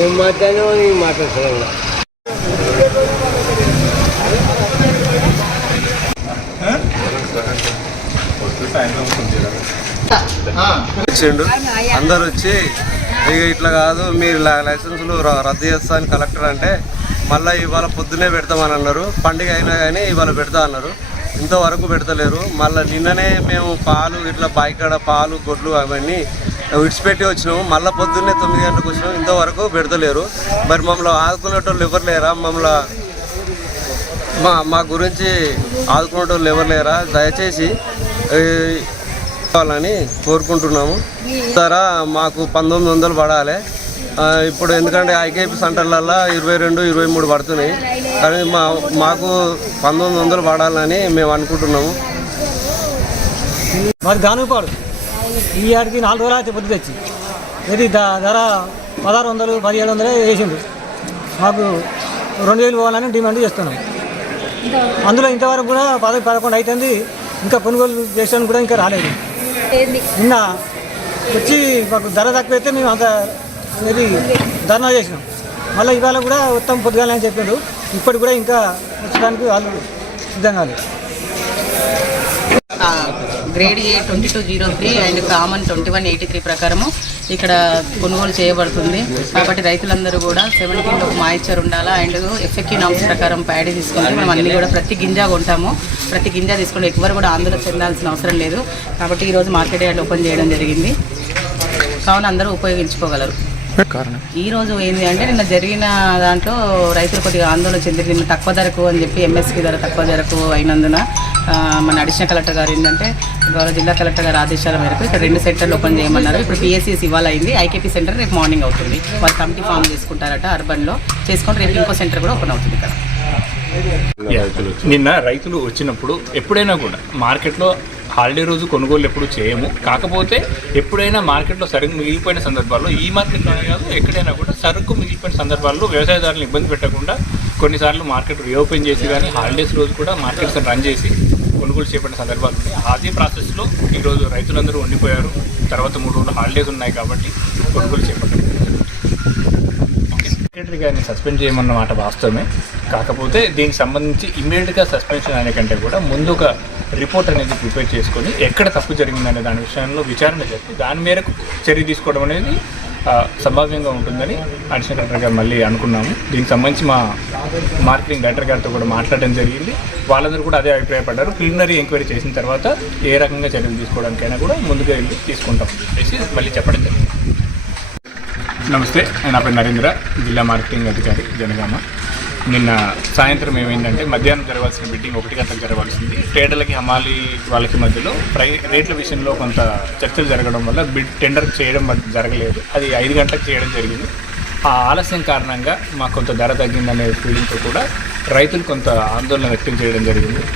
ఏం మాట్లాడినా వచ్చిండు. అందరు వచ్చి ఇక ఇట్లా కాదు మీరు లైసెన్సులు రద్దు చేస్తా అని కలెక్టర్ అంటే మళ్ళీ ఇవాళ పొద్దునే పెడతామని అన్నారు. పండుగ అయినా కానీ ఇవాళ పెడతా అన్నారు. ఇంతవరకు పెడతలేరు. మళ్ళీ నిన్ననే మేము పాలు ఇట్లా బాయికాడ పాలు గొడ్లు అవన్నీ విడిచిపెట్టి వచ్చినాము. మళ్ళీ పొద్దున్నే తొమ్మిది గంటలకు వచ్చినాము. ఇంతవరకు పెడతలేరు. మరి మమ్మల్ని ఆదుకునేటోళ్ళు ఎవరు లేరా? మమ్మల్ని మా మా గురించి ఆదుకునేటోళ్ళు ఎవరు లేరా? దయచేసి కావాలని కోరుకుంటున్నాము. ద్వారా మాకు పంతొమ్మిది వందలు పడాలి. ఇప్పుడు ఎందుకంటే ఐకేపీ సెంటర్లలో ఇరవై రెండు ఇరవై మూడు పడుతున్నాయి. కానీ మా మాకు పంతొమ్మిది వందలు పడాలని మేము అనుకుంటున్నాము. మరి గానుపాడు ఈ ఆడికి నాలుగు రోజులు అయితే పొద్దు తెచ్చి. ఇది ద- ధర పదహారు వందలు పదిహేడు వందలు వేసిండు మాకు రెండు వేలు పోవాలని డిమాండ్ చేస్తున్నాం. అందులో ఇంతవరకు కూడా పదవి పదకొండు అవుతుంది ఇంకా కొనుగోలు చేసాను కూడా ఇంకా రాలేదు. నిన్న వచ్చి మాకు ధర తక్కువ అయితే మేము అంత అనేది ధర్నా చేసినాం. మళ్ళీ ఇవాళ కూడా ఉత్తమ పొద్దుగాలని అని చెప్పాడు ఇప్పటి కూడా ఇంకా వచ్చడానికి వాళ్ళు సిద్ధంగా grade A twenty two zero three and common twenty one eighty three ప్రకారము ఇక్కడ కొనుగోలు చేయబడుతుంది. కాబట్టి రైతులందరూ కూడా సెవెంటీన్ ఒక మాయిచర్ ఉండాలా? అండ్ ఎఫెక్టివ్ నామ్స్ ప్రకారం ప్యాడీ తీసుకుంటే మనం అన్నీ కూడా ప్రతి గింజ కొంటాము. ప్రతి గింజ తీసుకుంటే ఎవరు కూడా ఆందోళన చెందాల్సిన అవసరం లేదు. కాబట్టి ఈరోజు మార్కెట్ యార్డ్ ఓపెన్ చేయడం జరిగింది. కావున అందరూ ఉపయోగించుకోగలరు. ఈ రోజు ఏంటి అంటే నిన్న జరిగిన దాంట్లో రైతులు కొద్దిగా ఆందోళన చెంది నిన్న తక్కువ ధరకు అని చెప్పి ఎంఎస్పి ధర తక్కువ ధరకు అయినందున మన అడిషనల్ కలెక్టర్ గారు ఏంటంటే గౌరవ జిల్లా కలెక్టర్ గారి ఆదేశాల మేరకు ఇక్కడ రెండు సెంటర్లు ఓపెన్ చేయమన్నారు. ఇప్పుడు పిఎస్సిఎస్ ఇవాళ అయింది. ఐకేపీ సెంటర్ రేపు మార్నింగ్ అవుతుంది. వాళ్ళు కమిటీ ఫామ్ చేసుకుంటారట అర్బన్లో. చేసుకొని రేపు ఇంకో సెంటర్ కూడా ఓపెన్ అవుతుంది ఇక్కడ. నిన్న రైతులు వచ్చినప్పుడు ఎప్పుడైనా కూడా మార్కెట్లో హాలిడే రోజు కొనుగోలు ఎప్పుడు చేయము. కాకపోతే ఎప్పుడైనా మార్కెట్లో సరుకు మిగిలిపోయిన సందర్భాల్లో ఈ మార్కెట్లోనే కాదు ఎక్కడైనా కూడా సరుకు మిగిలిపోయిన సందర్భాల్లో వ్యవసాయదారులను ఇబ్బంది పెట్టకుండా కొన్నిసార్లు మార్కెట్ రీఓపెన్ చేసి కానీ హాలిడేస్ రోజు కూడా మార్కెట్స్ రన్ చేసి కొనుగోలు చేపట్టిన సందర్భాలు ఉన్నాయి. అదే ప్రాసెస్లో ఈరోజు రైతులందరూ ఉండిపోయారు. తర్వాత మూడు రోజులు హాలిడేస్ ఉన్నాయి కాబట్టి కొనుగోలు చేపట్టారు సెక్రటరీ గారిని సస్పెండ్ చేయమన్న మాట వాస్తవమే. కాకపోతే దీనికి సంబంధించి ఇమ్మీడియట్గా సస్పెన్షన్ అనే కంటే కూడా ముందు ఒక రిపోర్ట్ అనేది ప్రిపేర్ చేసుకొని ఎక్కడ తప్పు జరిగిందనే దాని విషయంలో విచారణ జరిపి దాని మేరకు చర్య తీసుకోవడం అనేది సంభావ్యంగా ఉంటుందని అడిషనల్ కలెక్టర్ గారు మళ్ళీ అనుకున్నాము. దీనికి సంబంధించి మా మార్కెటింగ్ డైరెక్టర్ గారితో కూడా మాట్లాడడం జరిగింది. వాళ్ళందరూ కూడా అదే అభిప్రాయపడ్డారు. ప్రిలిమినరీ ఎంక్వైరీ చేసిన తర్వాత ఏ రకంగా చర్యలు తీసుకోవడానికైనా కూడా ముందుగా వెళ్ళి తీసుకుంటామని చెప్పేసి మళ్ళీ చెప్పడం జరిగింది. నమస్తే నా పేరు నరేంద్ర జిల్లా మార్కెటింగ్ అధికారి జనగామ. నిన్న సాయంత్రం ఏమైందంటే మధ్యాహ్నం జరగాల్సిన మీటింగ్ ఒకటి గంటలకు జరగాల్సింది. ట్రేడర్లకి హమాలి వాళ్ళకి మధ్యలో ప్రై రేట్ల విషయంలో కొంత చర్చలు జరగడం వల్ల బిడ్ టెండర్ చేయడం జరగలేదు. అది ఐదు గంటలకు చేయడం జరిగింది. ఆ ఆలస్యం కారణంగా మాకు కొంత ధర తగ్గిందనే ఫీలింగ్తో కూడా రైతులు కొంత ఆందోళన వ్యక్తం చేయడం జరిగింది.